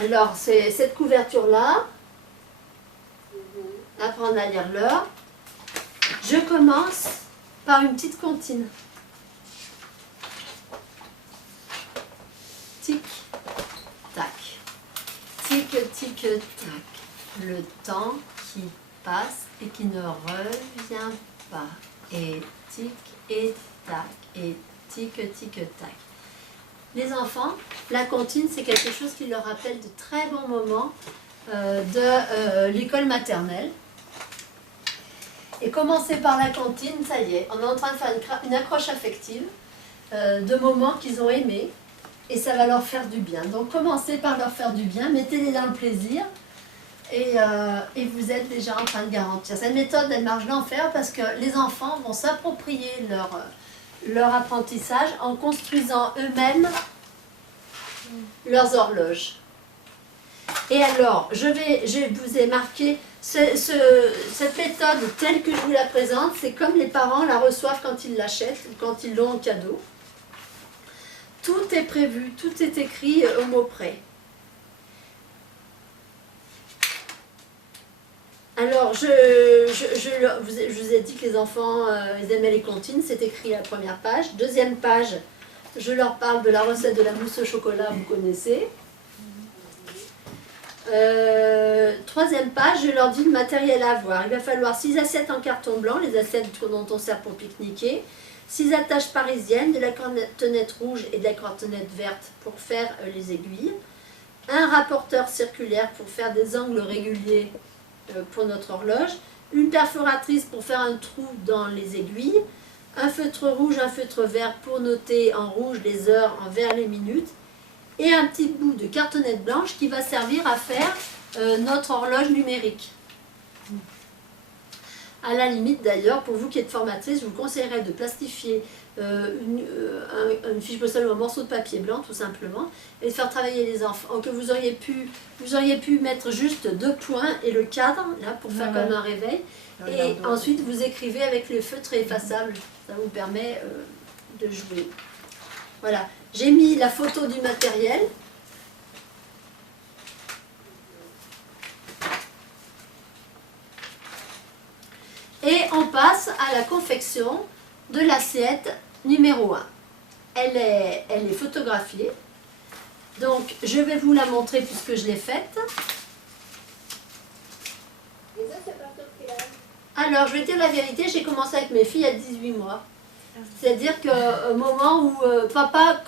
Alors, c'est cette couverture-là. Apprendre à lire l'heure. Je commence par une petite comptine. Tic, tac. Tic, tic, tac. Le temps qui passe et qui ne revient pas. Et tic, et tac. Et tic, tic, tac. Les enfants, la comptine, c'est quelque chose qui leur rappelle de très bons moments de l'école maternelle. Et commencer par la comptine, ça y est, on est en train de faire une accroche affective de moments qu'ils ont aimés et ça va leur faire du bien. Donc commencez par leur faire du bien, mettez-les dans le plaisir et vous êtes déjà en train de garantir. Cette méthode, elle marche d'enfer parce que les enfants vont s'approprier leur apprentissage en construisant eux-mêmes leurs horloges. Et alors, je vous ai marqué cette méthode telle que je vous la présente, c'est comme les parents la reçoivent quand ils l'achètent ou quand ils l'ont en cadeau. Tout est prévu, tout est écrit au mot près. Alors, je vous ai dit que les enfants ils aimaient les comptines, c'est écrit à la première page. Deuxième page, je leur parle de la recette de la mousse au chocolat, vous connaissez. Troisième page, je leur dis le matériel à avoir. Il va falloir 6 assiettes en carton blanc, les assiettes dont on sert pour pique-niquer, 6 attaches parisiennes, de la cornette rouge et de la cornette verte pour faire les aiguilles, un rapporteur circulaire pour faire des angles réguliers pour notre horloge, une perforatrice pour faire un trou dans les aiguilles, un feutre rouge, un feutre vert pour noter en rouge les heures, en vert les minutes, et un petit bout de cartonnette blanche qui va servir à faire notre horloge numérique. À la limite d'ailleurs, pour vous qui êtes formatrice, je vous conseillerais de plastifier une fiche postale ou un morceau de papier blanc tout simplement et de faire travailler les enfants. Que vous auriez pu mettre juste 2 points et le cadre là pour faire comme un réveil. Et ensuite vous écrivez avec le feutre effaçable. Ça vous permet de jouer. Voilà. J'ai mis la photo du matériel. Et on passe à la confection de l'assiette numéro 1. Elle est photographiée. Donc, je vais vous la montrer puisque je l'ai faite. Alors, je vais dire la vérité, j'ai commencé avec mes filles à 18 mois. C'est-à-dire qu'au moment où papa,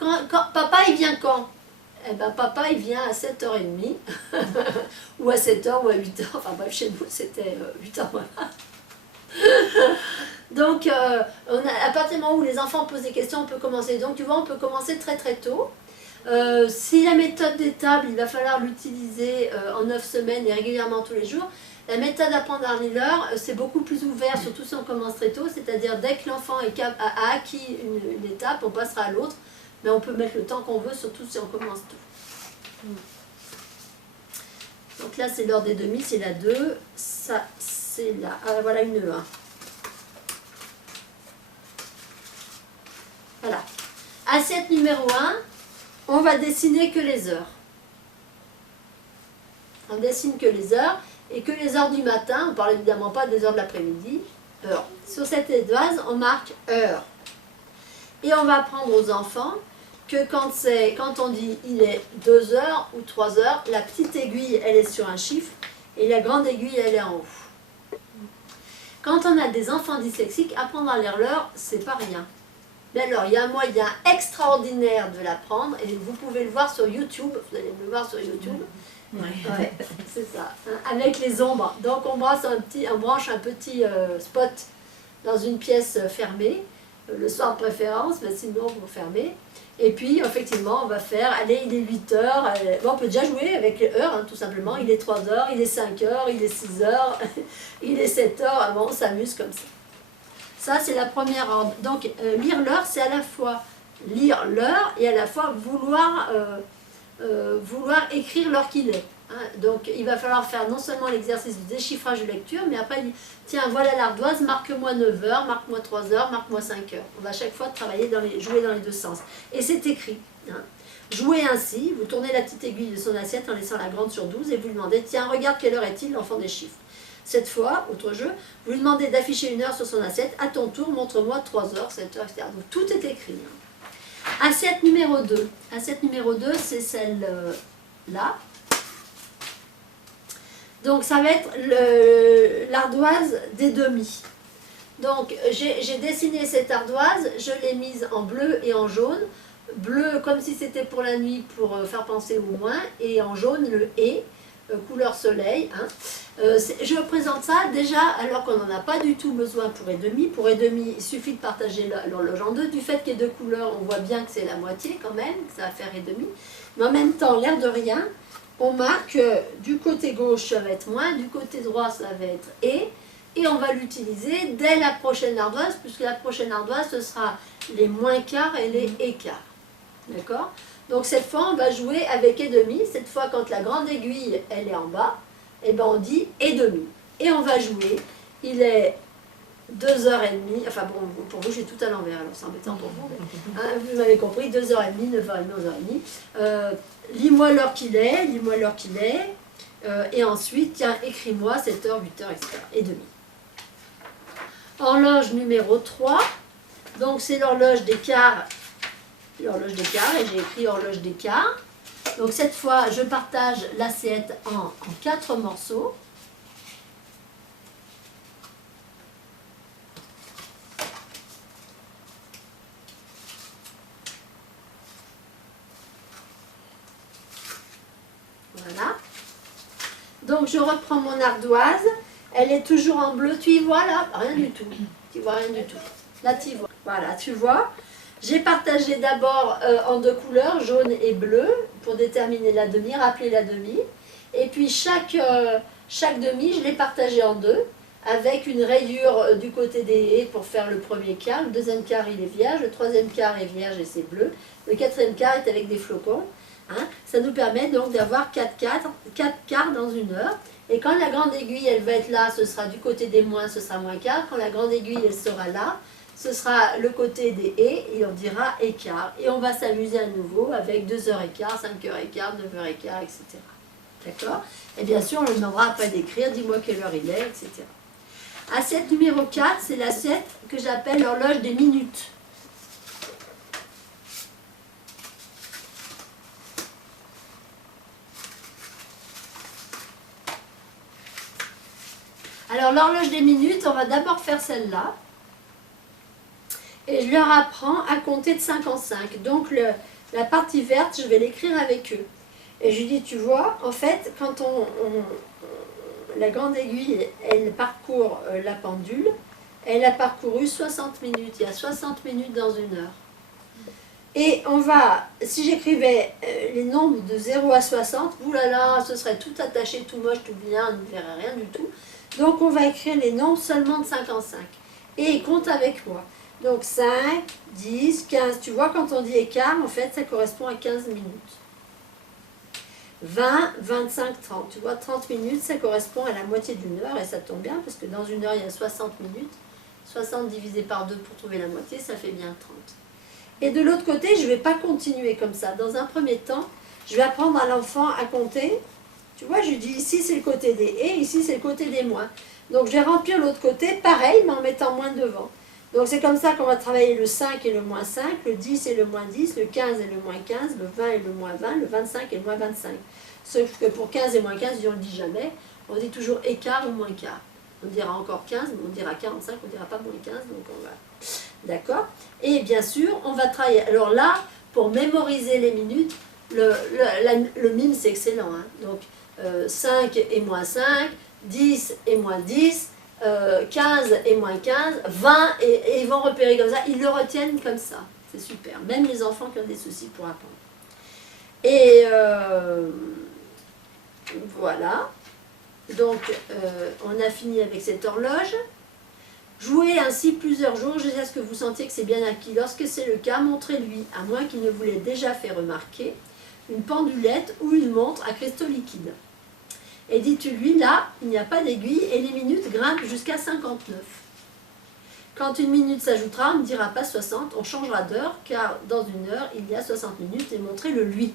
papa, il vient quand? Eh ben, papa, il vient à 7h30, ou à 7h, ou à 8h, enfin bref, chez nous, c'était 8h, voilà. Donc, à partir du moment où les enfants posent des questions, on peut commencer. Donc, tu vois, on peut commencer très très tôt. Si la méthode des tables, il va falloir l'utiliser en 9 semaines et régulièrement tous les jours. La méthode d'apprendre à lire l'heure, c'est beaucoup plus ouvert, surtout si on commence très tôt, c'est-à-dire dès que l'enfant a acquis une étape, on passera à l'autre, mais on peut mettre le temps qu'on veut, surtout si on commence tôt. Donc là, c'est l'heure des demi, c'est la 2, ça, c'est la... Ah, voilà une 1. Voilà. Assiette numéro 1, on va dessiner que les heures. On dessine que les heures. Et que les heures du matin, on ne parle évidemment pas des heures de l'après-midi, heure. Sur cette vase, on marque heure. Et on va apprendre aux enfants que quand on dit il est 2 heures ou 3 heures, la petite aiguille, elle est sur un chiffre et la grande aiguille, elle est en haut. Quand on a des enfants dyslexiques, apprendre à lire l'heure, c'est pas rien. Mais alors, il y a un moyen extraordinaire de l'apprendre et vous pouvez le voir sur YouTube, vous allez le voir sur YouTube. Ouais, c'est ça, avec les ombres. Donc on branche un petit spot dans une pièce fermée, le soir de préférence, mais sinon vous fermez. Et puis effectivement on va faire, allez il est 8 heures, bon, on peut déjà jouer avec les heures, hein, tout simplement, il est 3 heures, il est 5 heures, il est 6 heures, il est 7 heures, bon, on s'amuse comme ça. Ça c'est la première ordre. Donc lire l'heure, c'est à la fois lire l'heure et à la fois vouloir écrire l'heure qu'il est. Hein. Donc il va falloir faire non seulement l'exercice de déchiffrage de lecture, mais après, tiens, voilà l'ardoise, marque-moi 9 heures, marque-moi 3 heures, marque-moi 5 heures. On va à chaque fois travailler jouer dans les deux sens. Et c'est écrit. Hein. Jouez ainsi, vous tournez la petite aiguille de son assiette en laissant la grande sur 12 et vous lui demandez, tiens, regarde quelle heure est-il, l'enfant des chiffres. Cette fois, autre jeu, vous lui demandez d'afficher une heure sur son assiette, à ton tour, montre-moi 3 heures, 7 heures, etc. Donc tout est écrit. Assiette numéro 2. Assiette numéro 2, c'est celle-là. Donc ça va être l'ardoise des demi. Donc j'ai dessiné cette ardoise, je l'ai mise en bleu et en jaune. Bleu comme si c'était pour la nuit pour faire penser au moins, et en jaune le et, couleur soleil. Hein. Je présente ça déjà alors qu'on n'en a pas du tout besoin pour et demi. Pour et demi, il suffit de partager l'horloge en deux. Du fait qu'il y ait deux couleurs, on voit bien que c'est la moitié quand même, que ça va faire et demi. Mais en même temps, l'air de rien, on marque du côté gauche ça va être moins, du côté droit ça va être et on va l'utiliser dès la prochaine ardoise, puisque la prochaine ardoise ce sera les moins quarts et les écarts. D'accord? Donc cette fois on va jouer avec et demi. Cette fois quand la grande aiguille elle est en bas, et ben on dit et demi. Et on va jouer. Il est 2h30, enfin bon, pour vous j'ai tout à l'envers, alors c'est embêtant pour vous, mais, hein, vous m'avez compris, 2h30, 9h30, 11h30. Lis-moi l'heure qu'il est, lis-moi l'heure qu'il est, et ensuite, tiens, écris-moi 7h, 8h, etc. et demi. Horloge numéro 3, donc c'est l'horloge des quarts, et j'ai écrit horloge des quarts. Donc cette fois, je partage l'assiette en 4 morceaux. Voilà. Donc je reprends mon ardoise. Elle est toujours en bleu. Tu y vois là? Rien du tout. Tu vois rien du tout. Là tu vois. Voilà, tu vois. J'ai partagé d'abord en 2 couleurs, jaune et bleu, pour déterminer la demi, rappeler la demi. Et puis chaque demi, je l'ai partagé en 2, avec une rayure du côté des haies pour faire le premier quart. Le deuxième quart, il est vierge. Le troisième quart est vierge et c'est bleu. Le quatrième quart est avec des flocons. Hein. Ça nous permet donc d'avoir 4 quarts dans une heure. Et quand la grande aiguille, elle va être là, ce sera du côté des moins, ce sera moins quart. Quand la grande aiguille, elle sera là, ce sera le côté des et on dira écart. Et on va s'amuser à nouveau avec 2h15, 5h15, 9h15, etc. D'accord? Et bien sûr, on lui demandera après d'écrire, dis-moi quelle heure il est, etc. Assiette numéro 4, c'est l'assiette que j'appelle l'horloge des minutes. Alors l'horloge des minutes, on va d'abord faire celle-là. Et je leur apprends à compter de 5 en 5. Donc la partie verte, je vais l'écrire avec eux. Et je lui dis, tu vois, en fait, quand la grande aiguille, elle parcourt la pendule, elle a parcouru 60 minutes. Il y a 60 minutes dans une heure. Et on va, si j'écrivais les nombres de 0 à 60, oulala, ce serait tout attaché, tout moche, tout bien, on ne verrait rien du tout. Donc on va écrire les nombres seulement de 5 en 5. Et ils comptent avec moi. Donc 5, 10, 15. Tu vois, quand on dit écart, en fait, ça correspond à 15 minutes. 20, 25, 30. Tu vois, 30 minutes, ça correspond à la moitié d'une heure. Et ça tombe bien, parce que dans une heure, il y a 60 minutes. 60 divisé par 2 pour trouver la moitié, ça fait bien 30. Et de l'autre côté, je ne vais pas continuer comme ça. Dans un premier temps, je vais apprendre à l'enfant à compter. Tu vois, je lui dis ici c'est le côté des et, ici c'est le côté des moins. Donc je vais remplir l'autre côté, pareil, mais en mettant moins devant. Donc c'est comme ça qu'on va travailler le 5 et le moins 5, le 10 et le moins 10, le 15 et le moins 15, le 20 et le moins 20, le 25 et le moins 25. Sauf que pour 15 et moins 15, on ne le dit jamais, on dit toujours écart ou moins quart. On dira encore 15, mais on dira 45, on ne dira pas moins 15, donc on va... D'accord? Et bien sûr, on va travailler. Alors là, pour mémoriser les minutes, le mime c'est excellent. Hein. Donc 5 et moins 5, 10 et moins 10, 15 et moins 15, 20, et ils vont repérer comme ça. Ils le retiennent comme ça. C'est super. Même les enfants qui ont des soucis pour apprendre. Et voilà. Donc, on a fini avec cette horloge. Jouez ainsi plusieurs jours jusqu'à ce que vous sentiez que c'est bien acquis. Lorsque c'est le cas, montrez-lui, à moins qu'il ne vous l'ait déjà fait remarquer, une pendulette ou une montre à cristaux liquides. Et dites-lui, là, il n'y a pas d'aiguille et les minutes grimpent jusqu'à 59. Quand une minute s'ajoutera, on ne dira pas 60, on changera d'heure, car dans une heure, il y a 60 minutes, et montrer le lui.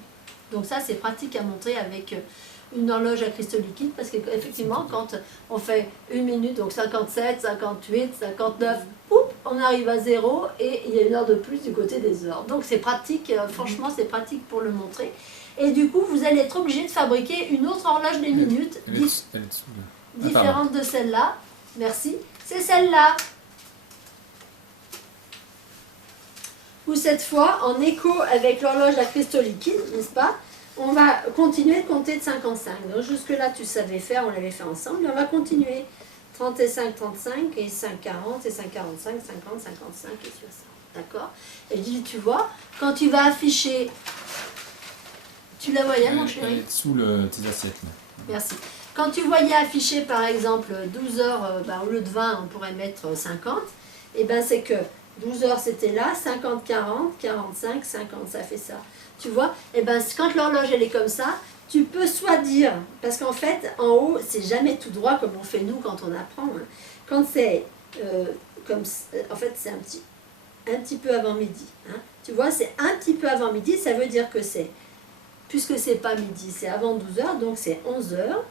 Donc ça, c'est pratique à montrer avec une horloge à cristaux liquides, parce qu'effectivement, quand on fait une minute, donc 57, 58, 59, on arrive à 0, et il y a une heure de plus du côté des heures. Donc c'est pratique, franchement, c'est pratique pour le montrer. Et du coup, vous allez être obligé de fabriquer une autre horloge des minutes, différente de celle-là. Merci. C'est celle-là. Ou cette fois, en écho avec l'horloge à cristaux liquides, n'est-ce pas? On va continuer de compter de 55. Donc jusque-là, tu savais faire, on l'avait fait ensemble. Et on va continuer. 35, 35, et 5, 40, et 5, 45, 50, 55, et 60. D'accord? Et tu vois, quand tu vas afficher... Tu la voyais, mon chéri? Elle est sous tes assiettes. Là. Merci. Quand tu voyais afficher, par exemple, 12 heures, au lieu de 20, on pourrait mettre 50. Et bien, c'est que 12 heures, c'était là, 50, 40, 45, 50, ça fait ça. Tu vois? Et bien, quand l'horloge, elle est comme ça, tu peux soit dire, parce qu'en fait, en haut, c'est jamais tout droit comme on fait nous quand on apprend. Hein. Quand c'est comme, en fait, c'est un petit peu avant midi. Hein. Tu vois, c'est un petit peu avant midi, ça veut dire que c'est, puisque c'est pas midi, c'est avant 12 heures, donc c'est 11 heures.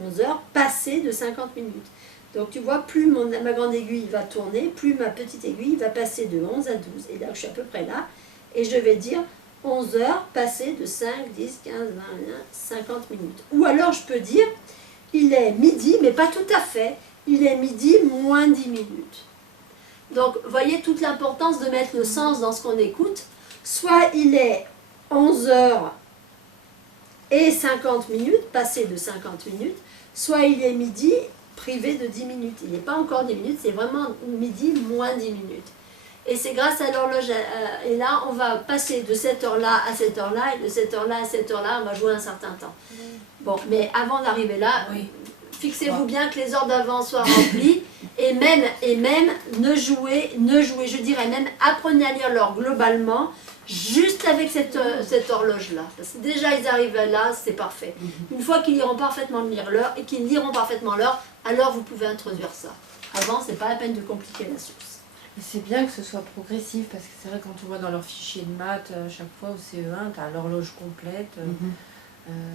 11 heures passées de 50 minutes. Donc tu vois, plus ma grande aiguille va tourner, plus ma petite aiguille va passer de 11 à 12. Et là, je suis à peu près là. Et je vais dire 11 heures passées de 5, 10, 15, 20, 50 minutes. Ou alors je peux dire, il est midi, mais pas tout à fait. Il est midi moins 10 minutes. Donc, voyez toute l'importance de mettre le sens dans ce qu'on écoute. Soit il est 11 heures et 50 minutes, passé de 50 minutes, soit il est midi, privé de 10 minutes. Il n'est pas encore 10 minutes, c'est vraiment midi moins 10 minutes. Et c'est grâce à l'horloge, et là, on va passer de cette heure-là à cette heure-là, et de cette heure-là à cette heure-là, on va jouer un certain temps. Bon, mais avant d'arriver là, fixez-vous bien que les heures d'avant soient remplies, et même ne jouez, je dirais même, apprenez à lire l'heure globalement, juste avec cette horloge-là. Parce que déjà, ils arrivent là, c'est parfait. Une fois qu'ils liront parfaitement lire l'heure, et qu'ils liront parfaitement l'heure, alors vous pouvez introduire ça. Avant, c'est pas la peine de compliquer la source. Et c'est bien que ce soit progressif, parce que c'est vrai quand on voit dans leur fichier de maths, chaque fois au CE1, tu as l'horloge complète,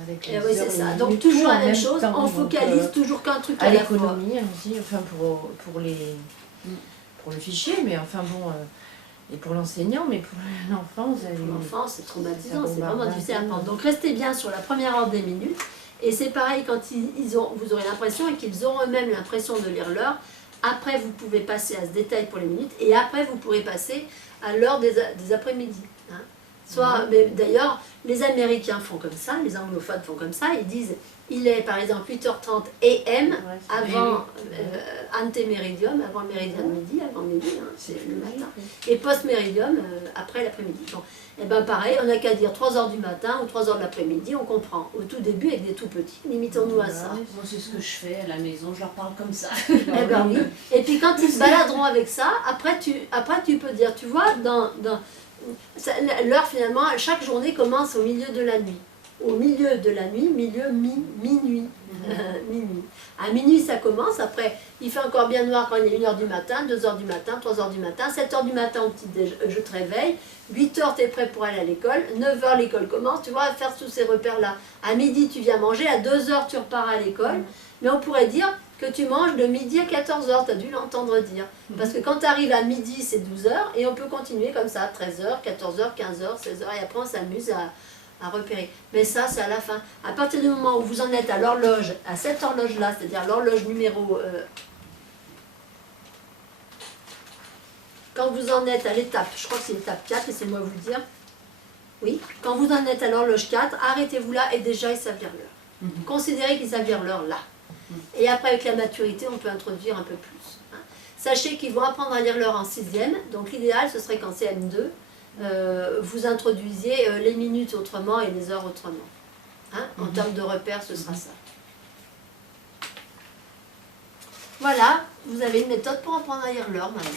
avec les Et oui, heures, c'est ça. les Donc minutes, toujours tout en la même même chose, temps. on Donc, focalise toujours qu'un truc à à la fois. l'économie aussi, enfin pour le fichier, mais enfin bon, et pour l'enseignant, mais pour l'enfant, vous avez... Pour l'enfant, c'est traumatisant, c'est vraiment difficile à apprendre. Donc restez bien sur la première heure des minutes. Et c'est pareil quand vous aurez l'impression et qu'ils auront eux-mêmes l'impression de lire l'heure. Après, vous pouvez passer à ce détail pour les minutes. Et après, vous pourrez passer à l'heure des après-midi. Hein. Mais d'ailleurs, les Américains font comme ça, les anglophones font comme ça. Ils disent, il est par exemple 8h30 AM avant antéméridium, avant le méridien de midi, avant midi, hein, c'est le matin. Et post-méridiem, après l'après-midi. Bon. Et bien pareil, on n'a qu'à dire 3h du matin ou 3h de l'après-midi, on comprend. Au tout début, avec des tout petits, limitons-nous à ça. Moi, c'est ce que je fais à la maison, je leur parle comme ça. Eh ben oui. Et puis quand ils se baladeront avec ça, après tu peux dire, tu vois, l'heure finalement, chaque journée commence au milieu de la nuit. Au milieu de la nuit, minuit. Minuit. À minuit ça commence, après il fait encore bien noir quand il est 1h du matin, 2h du matin, 3h du matin, 7h du matin au petit je te réveille, 8h tu es prêt pour aller à l'école, 9h l'école commence, tu vois, à faire tous ces repères là. À midi tu viens manger, à 2h tu repars à l'école, mais on pourrait dire que tu manges de midi à 14h, tu as dû l'entendre dire. Parce que quand tu arrives à midi c'est 12h et on peut continuer comme ça, 13h, 14h, 15h, 16h et après on s'amuse à repérer. Mais ça, c'est à la fin. À partir du moment où vous en êtes à l'horloge, à cette horloge-là, c'est-à-dire l'horloge numéro... quand vous en êtes à l'étape, je crois que c'est l'étape 4, laissez-moi vous le dire. Oui, quand vous en êtes à l'horloge 4, arrêtez-vous là et déjà ils savent lire l'heure. Considérez qu'ils savent lire l'heure là. Et après, avec la maturité, on peut introduire un peu plus. Hein. Sachez qu'ils vont apprendre à lire l'heure en 6e, donc l'idéal, ce serait qu'en CM2, vous introduisiez les minutes autrement et les heures autrement. Hein? En termes de repères, ce sera ça. Voilà, vous avez une méthode pour apprendre à lire l'heure maintenant.